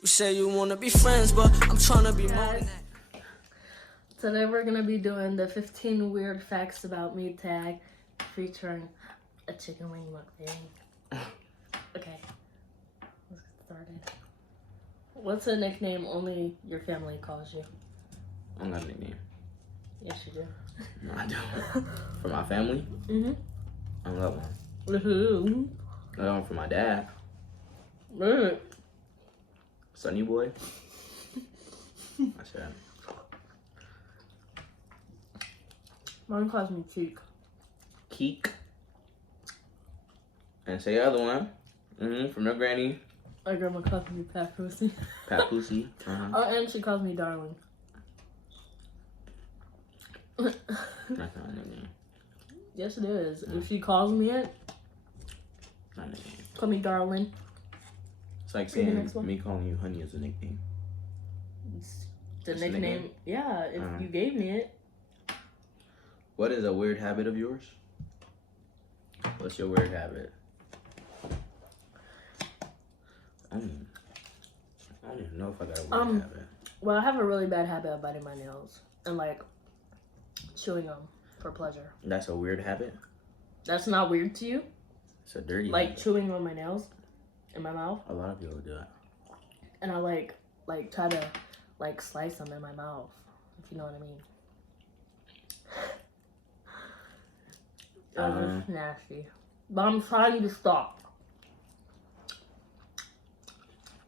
You say you wanna be friends, but I'm trying to be more than that. Today we're gonna be doing the 15 weird facts about me tag featuring a chicken wing mukbang. Okay, let's get started. What's a nickname only your family calls you? I don't got a nickname. Yes, you do. No, I don't. For my family? Mm-hmm. I don't got one. Woohoo. I got one for my dad. Good. Sonny boy. I said. Mom calls me Cheek. Keek. And say the other one. From your granny. My grandma calls me Pat Pussy. Pat Pussy. Oh, and she calls me Darling. That's not a nickname. Yes, it is. If she calls me it, Not a nickname. call me Darling. It's like the saying next one. me calling you honey is a nickname. The It's a nickname, nickname? yeah, if you gave me it. What is a weird habit of yours? What's your weird habit? I don't even know if I got a weird habit. Well, I have a really bad habit of biting my nails and like chewing them for pleasure. That's a weird habit? That's not weird to you? It's a dirty Like habit. chewing on my nails in my mouth, A lot of people do that. and I like try to like slice them in my mouth, if you know what I mean. That's just nasty. But I'm trying to stop.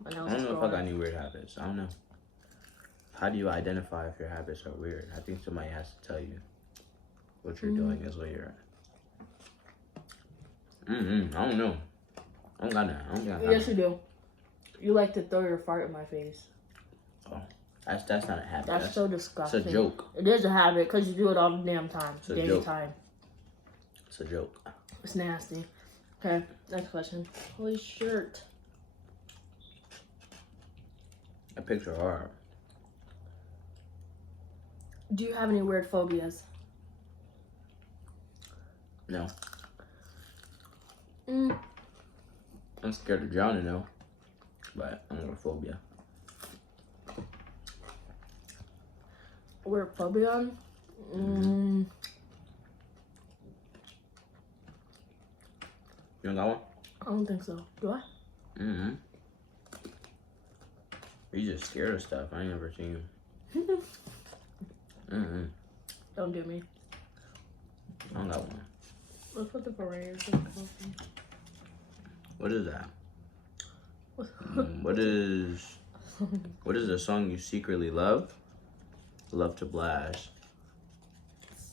My nails I don't know if I growing. got any weird habits. I don't know. How do you identify if your habits are weird? I think somebody has to tell you what you're doing is weird. I don't know. I don't got that. I don't got that. Yes, you do. You like to throw your fart in my face. Oh, that's not a habit. That's so disgusting. It's a joke. It is a habit because you do it all the damn time. It's a Daily joke. time. It's a joke. It's nasty. Okay, next question. Holy shirt. That picture hard. Do you have any weird phobias? No. Mm. I'm scared of drowning though. But I'm got a phobia. Weird phobia? You don't got one? I don't think so. Do I? You just scared of stuff. I ain't never seen you. Don't do me. I don't got one. Let's put the parades in coffee. What is that? What is the song you secretly love? Love to blast.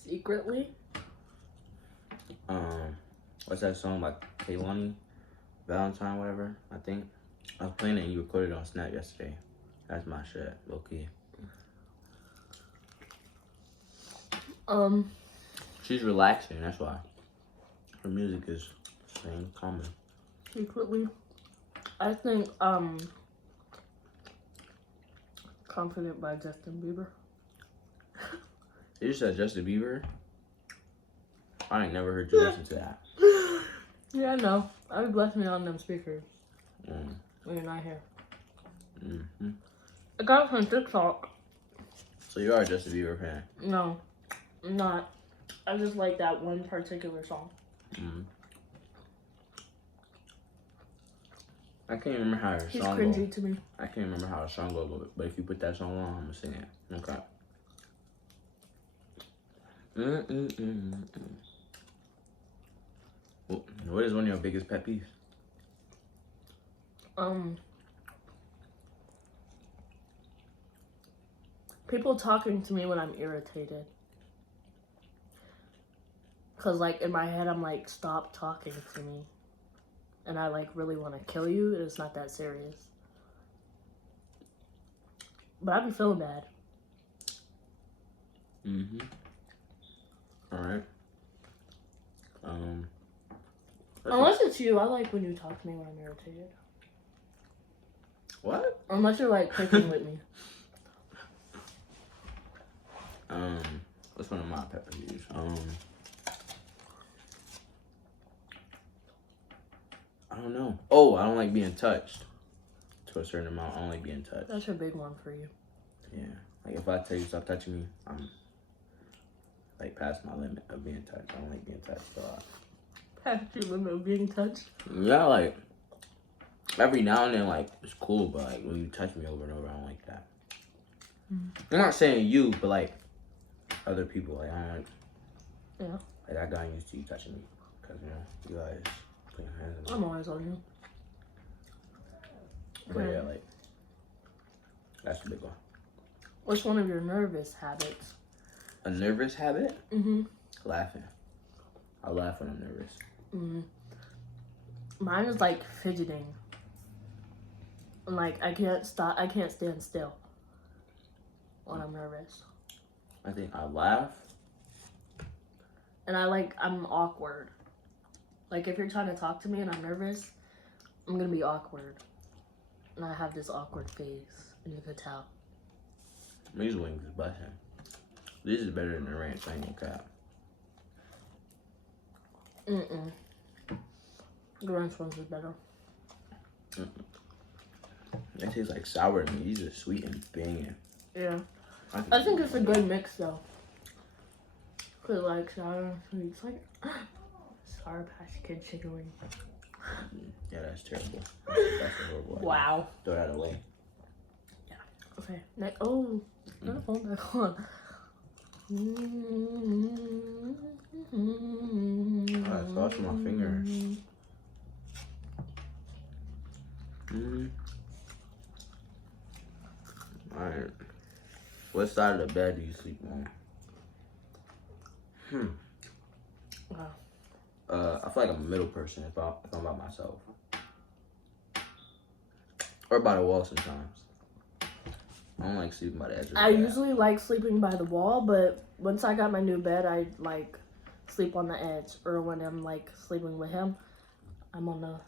Secretly? What's that song by Kehlani? Valentine, whatever, I think. I was playing it and you recorded it on Snap yesterday. That's my shit, low key. She's relaxing, that's why. Her music is same, calming. Secretly? I think, Confident by Justin Bieber. You said Justin Bieber? I ain't never heard you listen to that. Yeah, I know. I would bless me on them speakers Mm. when you're not here. Mm-hmm. I got it from TikTok. So you are a Justin Bieber fan? No, I'm not. I just like that one particular song. I can't remember how her He's song cringy goes. to me. I can't remember how the song goes, but if you put that song on, I'm gonna sing it. Okay. What is one of your biggest pet peeves? People talking to me when I'm irritated. Cause like in my head I'm like, stop talking to me. And I like really want to kill you and it's not that serious. But I be feeling bad. Alright. Unless it's you, I like when you talk to me when I'm irritated. What? Unless you're like picking with me. What's one of my pet peeves? I don't know. Oh, I don't like being touched. That's for a certain amount. I don't like being touched. That's a big one for you. Yeah. Like if I tell you stop touching me, I'm like past my limit of being touched. I don't like being touched a lot. Past your limit of being touched? Yeah, like every now and then, like it's cool, but like when you touch me over and over, I don't like that. I'm not saying you, but like other people, like I don't like. Yeah. Like I got used to you touching me, cause you know you guys put your hands on me. I'm always on you. But yeah, like that's the big one. What's one of your nervous habits? A nervous habit? Mm-hmm. Laughing. I laugh when I'm nervous. Mm-hmm. Mine is like fidgeting. And like I can't stand still when I'm nervous. I think I laugh. And I'm awkward. Like if you're trying to talk to me and I'm nervous, I'm gonna be awkward. And I have this awkward face, and you could tell. These wings is busting. This is better than the ranch, I ain't gonna cap. The ranch ones is better. They taste like sour to me. These are sweet and banging. Yeah. I think it's a good mix though. Cause like sour and sweet, it's like Sour Patch Kid chicken wing. Yeah, that's terrible. That's a horrible idea. Wow. Throw that away. Yeah. Okay. Next. Oh, gotta hold back on. Alright, sauce on my fingers. Alright. What side of the bed do you sleep on? Wow. I feel like I'm a middle person if I'm by myself. Or by the wall sometimes. I don't like sleeping by the edge of the I bed. usually like sleeping by the wall, but once I got my new bed, I like sleep on the edge. Or when I'm like sleeping with him, I'm on the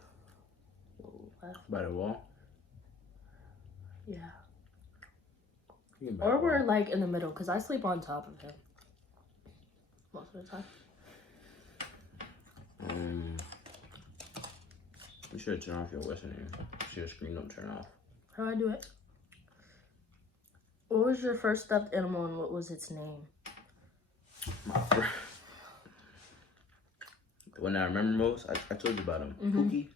left. By the wall? Yeah. You can by Or the we're wall. like in the middle, because I sleep on top of him most of the time. You should turn off your listening. Your screen don't turn off. How do I do it? What was your first stuffed animal and what was its name? My friend. When I remember most, I told you about him. Pookie.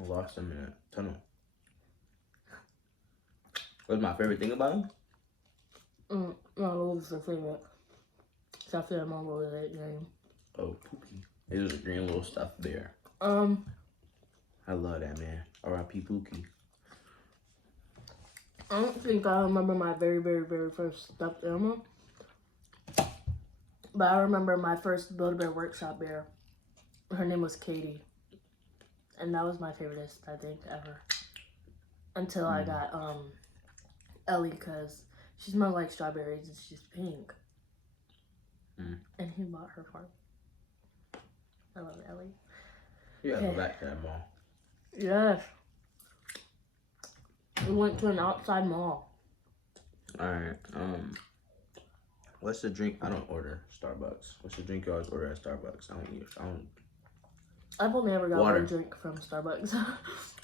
I lost him in a tunnel. What's my favorite thing about him? No, what was your favorite stuffed animal? What was its name? Oh, Pookie. It was a green little stuffed bear. I love that, man. R.I.P. Pookie. I don't think I remember my very, very, very first stuffed animal. But I remember my first Build-A-Bear Workshop bear. Her name was Katie. And that was my favoriteest, I think, ever. Until I got Ellie, because she smells like strawberries and she's pink. And he bought her for me. I love Ellie. You gotta go back to that mall. Yes. We went to an outside mall. Alright, what's the drink? I don't order Starbucks. What's the drink you always order at Starbucks? I've only ever got Water. one drink from Starbucks.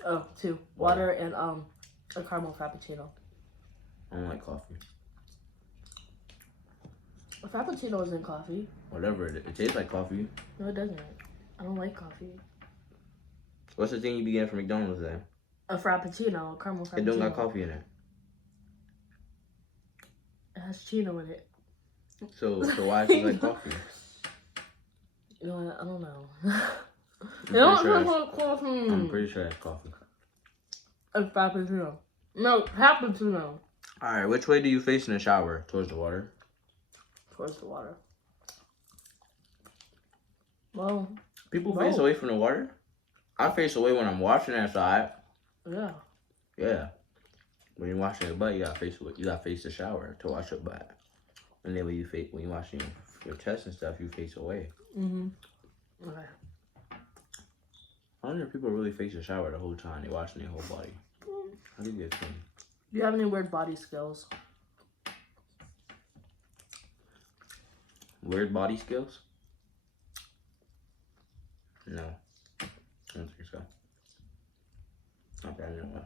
Oh, two. Water and a caramel frappuccino. I don't like coffee. A frappuccino isn't coffee. Whatever it is. It tastes like coffee. No, it doesn't. I don't like coffee. What's the thing you be getting from McDonald's then? A frappuccino, a caramel frappuccino. It don't got coffee in it. It has chino in it. So why is it like coffee? You know what? I don't know. It don't taste like coffee. I'm pretty sure it's coffee. A frappuccino. No, cappuccino. Alright, which way do you face in the shower? Towards the water? Towards the water. Well, People face away from the water? I face away when I'm washing outside. yeah. Yeah. When you're washing your butt, you gotta face the shower to wash your butt. And then when you're washing your chest and stuff, you face away. Okay. I wonder if people really face the shower the whole time. They're washing their whole body. How do you get clean? Do you have any weird body skills? Weird body skills? No. I don't think so. Not that I know of.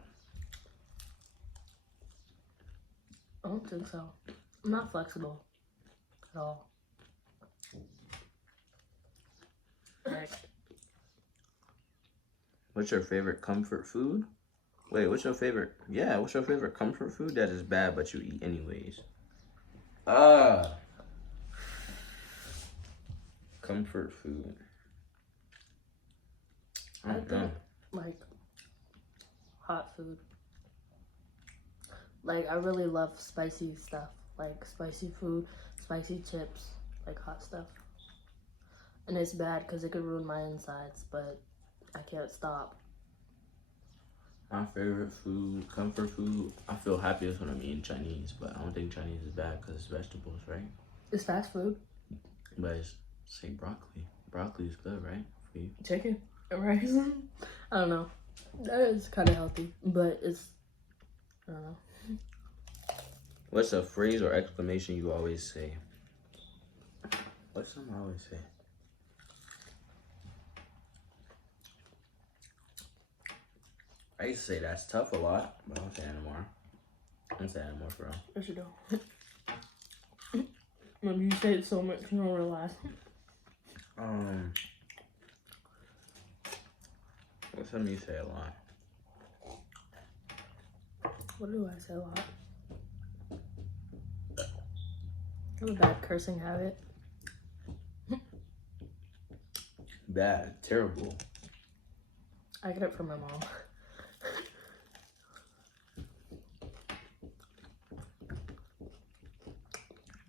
I don't think so. I'm not flexible at all. Like, What's your favorite comfort food? Wait, what's your favorite? Yeah, what's your favorite comfort food that is bad but you eat anyways? Comfort food. I don't know. like hot food. Like I really love spicy stuff, like spicy food, spicy chips, like hot stuff. And it's bad because it could ruin my insides, but I can't stop. My favorite food, comfort food. I feel happiest when I'm eating Chinese, but I don't think Chinese is bad because it's vegetables, right? It's fast food. But it's say broccoli. Broccoli is good, right? For you. Chicken and rice. I don't know. That is kind of healthy, but it's, I don't know. What's a phrase or exclamation you always say? What's something I always say? I used to say that's tough a lot, but I don't say it anymore. I don't say it anymore, for real. Yes, you don't. When you say it so much, you don't realize. What's something you say a lot? What do I say a lot? I have a bad cursing habit. Bad, terrible. I get it from my mom.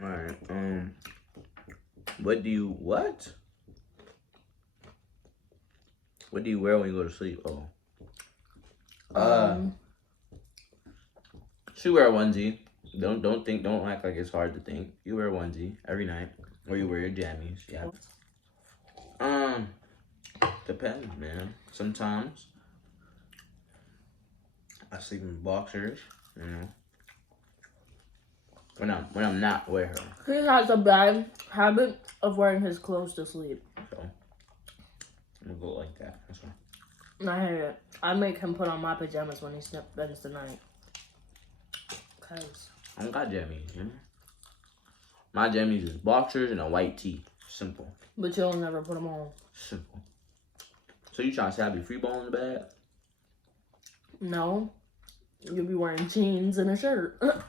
Alright, what do you wear when you go to sleep? She wear a onesie. Don't act like it's hard to think. You wear a onesie every night. Or you wear your jammies, yeah. Depends, man. Sometimes I sleep in boxers, you know. When I'm not with her. He has a bad habit of wearing his clothes to sleep. So I'm gonna go like that. That's all. And I hate it. I make him put on my pajamas when he spends the night. Cause I don't got jammies, you know. My jammies is boxers and a white tee. Simple. But you'll never put them on. Simple. So you trying to say I be free balling in the bed? No. You'll be wearing jeans and a shirt. Oh,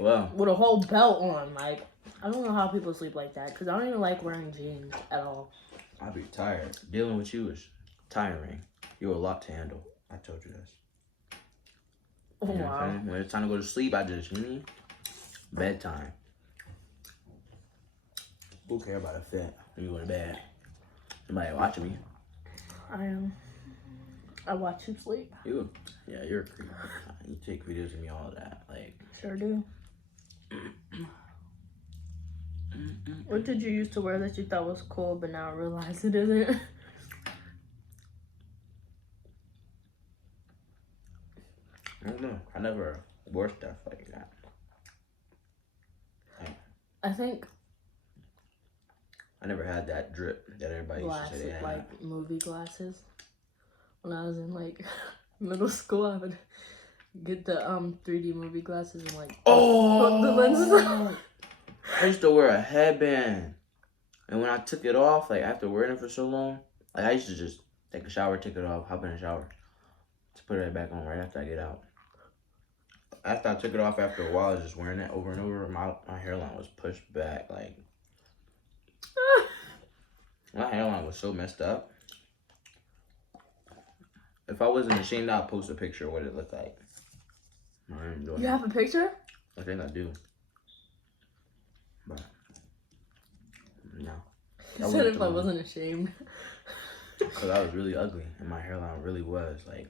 well. With a whole belt on. Like, I don't know how people sleep like that. Because I don't even like wearing jeans at all. I be tired. Dealing with you is tiring. You're a lot to handle. I told you this. Oh, You know what I'm wow. saying? When it's time to go to sleep, I just, bedtime. Who care about a fit when you go to bed? Somebody watching me. I watch you sleep. You're a creep. You take videos of me, all of that. Like, Sure do. What did you used to wear that you thought was cool, but now realize it isn't? I don't know. I never wore stuff like that. I think I never had that drip that everybody used to say they glasses, had. like movie glasses. When I was in like middle school, I would get the 3D movie glasses and like put the lenses on. I used to wear a headband, and when I took it off, like after wearing it for so long, like I used to just take a shower, take it off, hop in the shower, to put it back on right after I get out. After I took it off, after a while, I was just wearing it over and over. My hairline was pushed back, like my hairline was so messed up. If I wasn't ashamed, I'd post a picture of what it looked like. I ain't doing You have a picture? I think I do. But no. You said if I wasn't ashamed. Because I was really ugly, and my hairline really was like,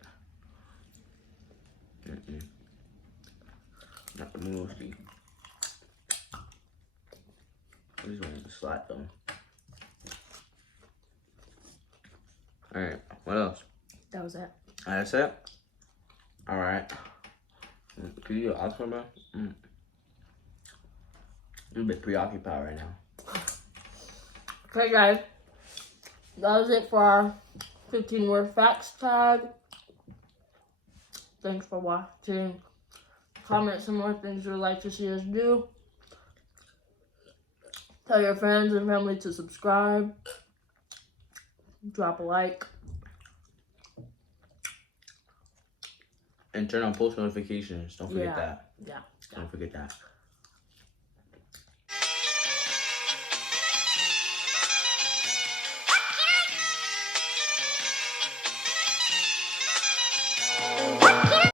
not the movie. I just wanted to slide though. Alright, what else? That was it. That's it? Alright. Can you do an outro, bro? I'm a bit preoccupied right now. Okay, guys. That was it for our 15 word facts tag. Thanks for watching. Comment some more things you'd like to see us do. Tell your friends and family to subscribe. Drop a like. And turn on post notifications. Don't forget Yeah. that. Yeah. Don't forget that.